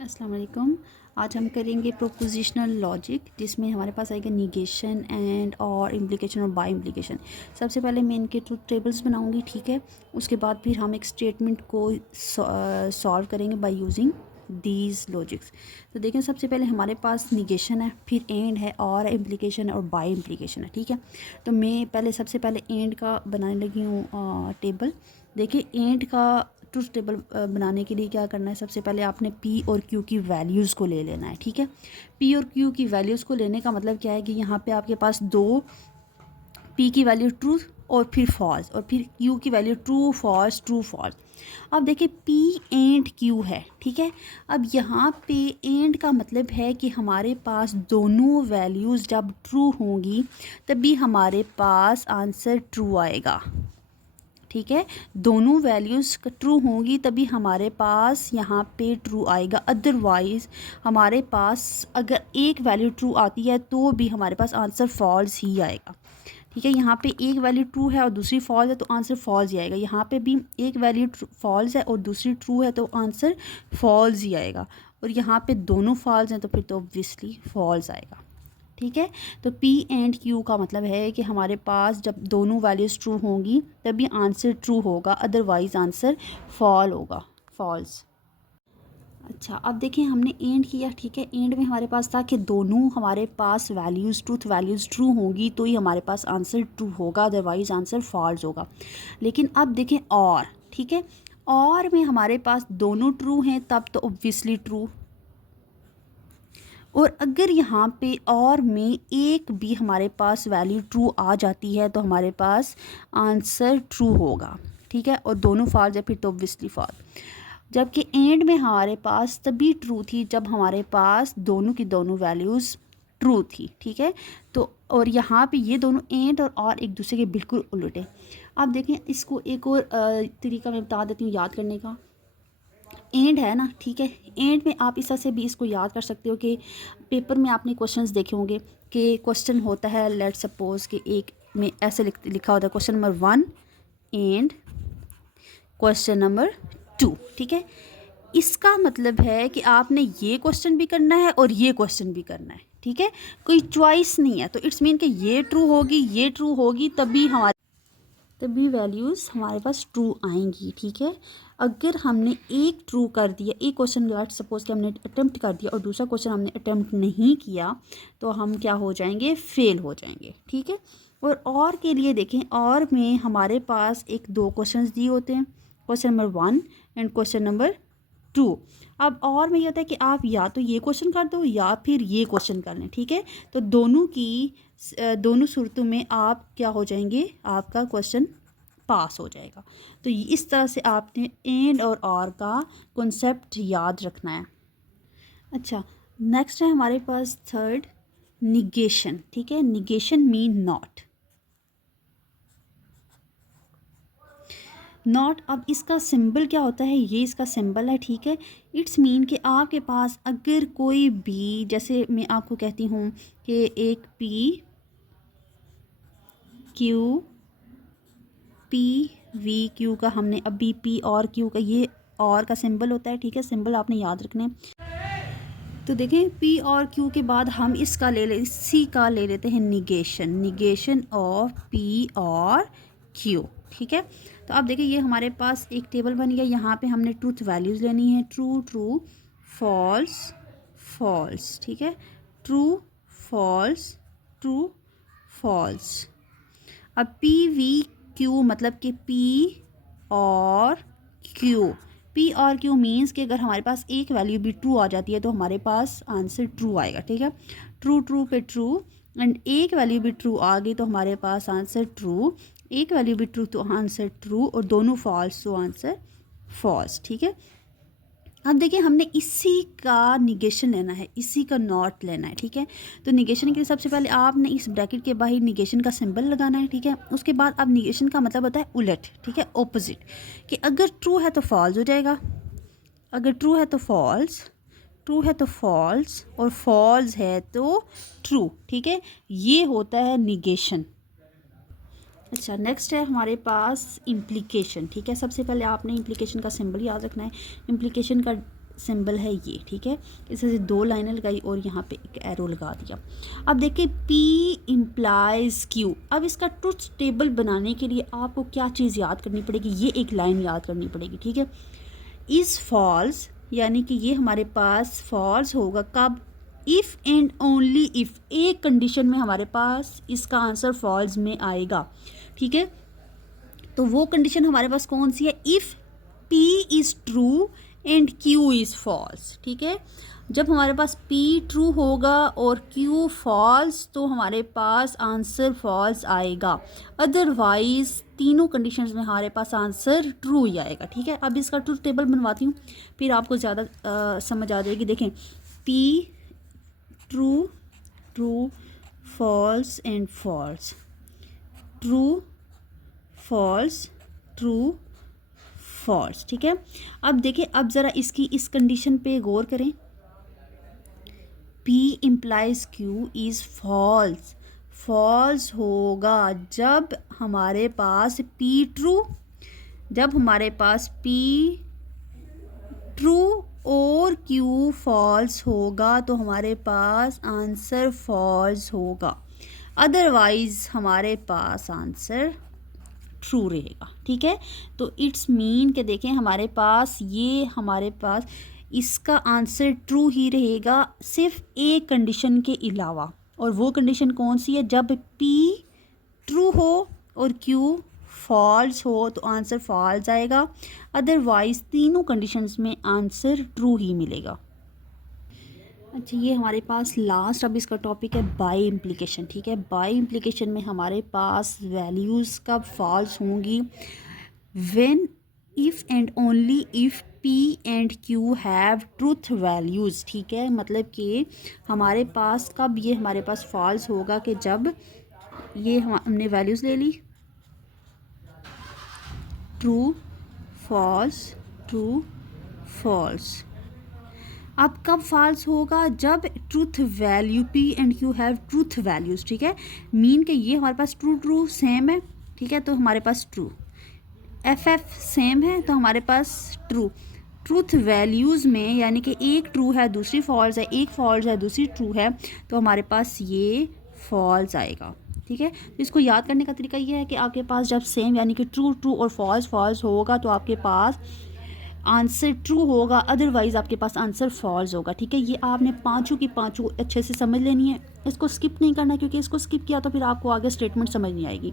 अस्सलाम वालेकुम। आज हम करेंगे प्रोपोजिशनल लॉजिक, जिसमें हमारे पास आएगा निगेशन एंड और इम्प्लिकेशन और बाय इम्प्लिकेशन। सबसे पहले मैं इनके ट्रूथ टेबल्स बनाऊंगी, ठीक है। उसके बाद फिर हम एक स्टेटमेंट को सॉल्व करेंगे बाय यूजिंग दीज लॉजिक्स। तो देखें, सबसे पहले हमारे पास निगेशन है, फिर एंड है और इम्प्लिकेशन और बाय इम्प्लिकेशन है, ठीक है। तो मैं सबसे पहले एंड का बनाने लगी हूँ टेबल। देखिए, एंड का ट्रूथ टेबल बनाने के लिए क्या करना है, सबसे पहले आपने पी और क्यू की वैल्यूज़ को ले लेना है, ठीक है। पी और क्यू की वैल्यूज़ को लेने का मतलब क्या है कि यहाँ पे आपके पास दो, पी की वैल्यू ट्रू और फिर फॉल्स, और फिर क्यू की value true false true false. अब देखिए, पी एंड क्यू है, ठीक है। अब यहाँ पे एंड का मतलब है कि हमारे पास दोनों वैल्यूज़ जब ट्रू होंगी तभी हमारे पास आंसर ट्रू आएगा, ठीक है। दोनों वैल्यूज़ ट्रू होंगी तभी हमारे पास यहाँ पे ट्रू आएगा, अदरवाइज़ हमारे पास अगर एक वैल्यू ट्रू आती है तो भी हमारे पास आंसर फॉल्स ही आएगा, ठीक है। यहाँ पे एक वैल्यू ट्रू है और दूसरी फॉल्स है तो आंसर फॉल्स ही आएगा। यहाँ पे भी एक वैल्यू फॉल्स है और दूसरी ट्रू है तो आंसर फॉल्स ही आएगा, और यहाँ पे दोनों फॉल्स हैं तो फिर तो ऑब्वियसली फॉल्स आएगा, ठीक है। तो पी एंड क्यू का मतलब है कि हमारे पास जब दोनों वैल्यूज़ ट्रू होंगी तभी आंसर ट्रू होगा, अदरवाइज़ आंसर फॉल होगा, फॉल्स। अच्छा, अब देखें, हमने एंड किया, ठीक है। एंड में हमारे पास था कि दोनों हमारे पास वैल्यूज़ ट्रूथ वैल्यूज़ ट्रू होंगी तो ही हमारे पास आंसर ट्रू होगा, अदरवाइज़ आंसर फॉल्स होगा। लेकिन अब देखें और, ठीक है, और में हमारे पास दोनों ट्रू हैं तब तो ऑब्वियसली ट्रू, और अगर यहाँ पे और में एक भी हमारे पास वैल्यू ट्रू आ जाती है तो हमारे पास आंसर ट्रू होगा, ठीक है। और दोनों फॉल्स है फिर तो ऑब्वियसली फॉल्स। जबकि एंड में हमारे पास तभी ट्रू थी जब हमारे पास दोनों की दोनों वैल्यूज़ ट्रू थी, ठीक है। तो और यहाँ पे ये दोनों एंड और एक दूसरे के बिल्कुल उलट है। आप देखें, इसको एक और तरीका मैं बता देती हूँ याद करने का। एंड है ना, ठीक है। एंड में आप इस तरह से भी इसको याद कर सकते हो कि पेपर में आपने क्वेश्चंस देखे होंगे कि क्वेश्चन होता है, लेट सपोज कि एक में ऐसे लिखा होता है question number 1 and question number 2, ठीक है। इसका मतलब है कि आपने ये क्वेश्चन भी करना है और ये क्वेश्चन भी करना है, ठीक है। कोई चॉइस नहीं है, तो इट्स मीन कि ये ट्रू होगी तभी वैल्यूज़ हमारे पास ट्रू आएंगी, ठीक है। अगर हमने एक ट्रू कर दिया, एक क्वेश्चन लेट सपोज कि हमने अटेम्प्ट कर दिया और दूसरा क्वेश्चन हमने अटेम्प्ट नहीं किया तो हम क्या हो जाएंगे, फेल हो जाएंगे, ठीक है। और के लिए देखें, और में हमारे पास एक दो क्वेश्चंस दिए होते हैं, question number 1 and question number 2। अब और में ये होता है कि आप या तो ये क्वेश्चन कर दो या फिर ये क्वेश्चन कर लें, ठीक है। तो दोनों सूरतों में आप क्या हो जाएंगे, आपका क्वेश्चन पास हो जाएगा। तो इस तरह से आपने एंड और का कॉन्सेप्ट याद रखना है। अच्छा, नेक्स्ट है हमारे पास थर्ड, निगेशन, ठीक है। Negation mean not. नॉट, अब इसका सिंबल क्या होता है, ये इसका सिंबल है, ठीक है। इट्स मीन कि आपके पास अगर कोई भी, जैसे मैं आपको कहती हूँ कि एक पी क्यू क्यू का हमने अभी पी और क्यू का, ये और का सिंबल होता है, ठीक है। सिंबल आपने याद रखने। तो देखें, पी और क्यू के बाद हम इसी का ले लेते हैं निगेशन ऑफ पी और क्यू, ठीक है। तो आप देखिए, ये हमारे पास एक टेबल बन गया। यहाँ पे हमने ट्रूथ वैल्यूज़ लेनी है, ट्रू ट्रू फॉल्स फॉल्स, ठीक है। True false true false. अब पी वी क्यू मतलब कि पी और क्यू मीन्स कि अगर हमारे पास एक वैल्यू भी ट्रू आ जाती है तो हमारे पास आंसर ट्रू आएगा, ठीक है। ट्रू ट्रू पे ट्रू, एंड एक वैल्यू भी ट्रू आ गई तो हमारे पास आंसर ट्रू, एक वैल्यू भी ट्रू तो आंसर ट्रू, और दोनों फॉल्स तो आंसर फॉल्स, ठीक है। अब देखिए, हमने इसी का निगेशन लेना है, इसी का नॉट लेना है, ठीक है। तो निगेशन के लिए सबसे पहले आपने इस ब्रैकेट के बाहर निगेशन का सिंबल लगाना है, ठीक है। उसके बाद अब निगेशन का मतलब होता है उलट, ठीक है, ऑपोजिट। कि अगर ट्रू है तो फॉल्स हो जाएगा, अगर ट्रू है तो फॉल्स, ट्रू है तो फॉल्स, और फॉल्स है तो ट्रू, ठीक है। ये होता है निगेशन। अच्छा, नेक्स्ट है हमारे पास इम्प्लीकेशन, ठीक है। सबसे पहले आपने इम्प्लीकेशन का सिंबल याद रखना है। इम्प्लीकेशन का सिंबल है ये, ठीक है। इसे से 2 लाइनें लगाई और यहाँ पे एक एरो लगा दिया। अब देखिए P इम्प्लाइज Q। अब इसका ट्रुथ टेबल बनाने के लिए आपको क्या चीज़ याद करनी पड़ेगी, ये एक लाइन याद करनी पड़ेगी, ठीक है। इज़ फॉल्स, यानी कि ये हमारे पास फॉल्स होगा कब, इफ़ एंड ओनली इफ़, एक कंडीशन में हमारे पास इसका आंसर फॉल्स में आएगा, ठीक है। तो वो कंडीशन हमारे पास कौन सी है, if P is true and Q is false, ठीक है। जब हमारे पास P ट्रू होगा और Q फॉल्स तो हमारे पास आंसर फॉल्स आएगा, अदरवाइज़ तीनों कंडीशंस में हमारे पास आंसर ट्रू ही आएगा, ठीक है। अब इसका ट्रूथ टेबल बनवाती हूँ, फिर आपको ज़्यादा समझ आ जाएगी। देखें, P true, true, false and false, true, false, true, false, ठीक है। अब देखिए, अब ज़रा इसकी इस कंडीशन पे गौर करें, P implies Q is false, false होगा जब हमारे पास P ट्रू, जब हमारे पास P ट्रू और Q फॉल्स होगा तो हमारे पास आंसर फॉल्स होगा, अदरवाइज़ हमारे पास आंसर ट्रू रहेगा, ठीक है। तो इट्स मीन कि देखें हमारे पास इसका आंसर ट्रू ही रहेगा सिर्फ एक कंडीशन के अलावा, और वो कंडीशन कौन सी है, जब P ट्रू हो और Q फॉल्स हो तो आंसर फॉल्स आएगा, अदरवाइज़ तीनों कंडीशंस में आंसर ट्रू ही मिलेगा। अच्छा, ये हमारे पास लास्ट अब इसका टॉपिक है बाय इम्प्लीकेशन, ठीक है। बाय इम्प्लीकेशन में हमारे पास वैल्यूज़ कब फॉल्स होंगी, when if and only if P and Q have truth values, ठीक है। मतलब कि हमारे पास कब ये हमारे पास फॉल्स होगा कि जब ये हमने वैल्यूज़ ले ली, ट्रू, फॉल्स, ट्रू, फॉल्स। अब कब फॉल्स होगा, जब truth value P and Q have truth values, ठीक है। मीन कि ये हमारे पास ट्रू ट्रू सेम है, ठीक है, तो हमारे पास ट्रू, FF सेम है तो हमारे पास ट्रू। ट्रूथ वैल्यूज़ में यानी कि एक ट्रू है दूसरी फॉल्स है, एक फॉल्स है दूसरी ट्रू है, तो हमारे पास ये फॉल्स आएगा, ठीक है। तो इसको याद करने का तरीका ये है कि आपके पास जब सेम यानी कि ट्रू ट्रू और फॉल्स फॉल्स होगा तो आपके पास आंसर ट्रू होगा, अदरवाइज़ आपके पास आंसर फॉल्स होगा, ठीक है। ये आपने पांचों की पांचों अच्छे से समझ लेनी है, इसको स्किप नहीं करना, क्योंकि इसको स्किप किया तो फिर आपको आगे स्टेटमेंट समझ नहीं आएगी।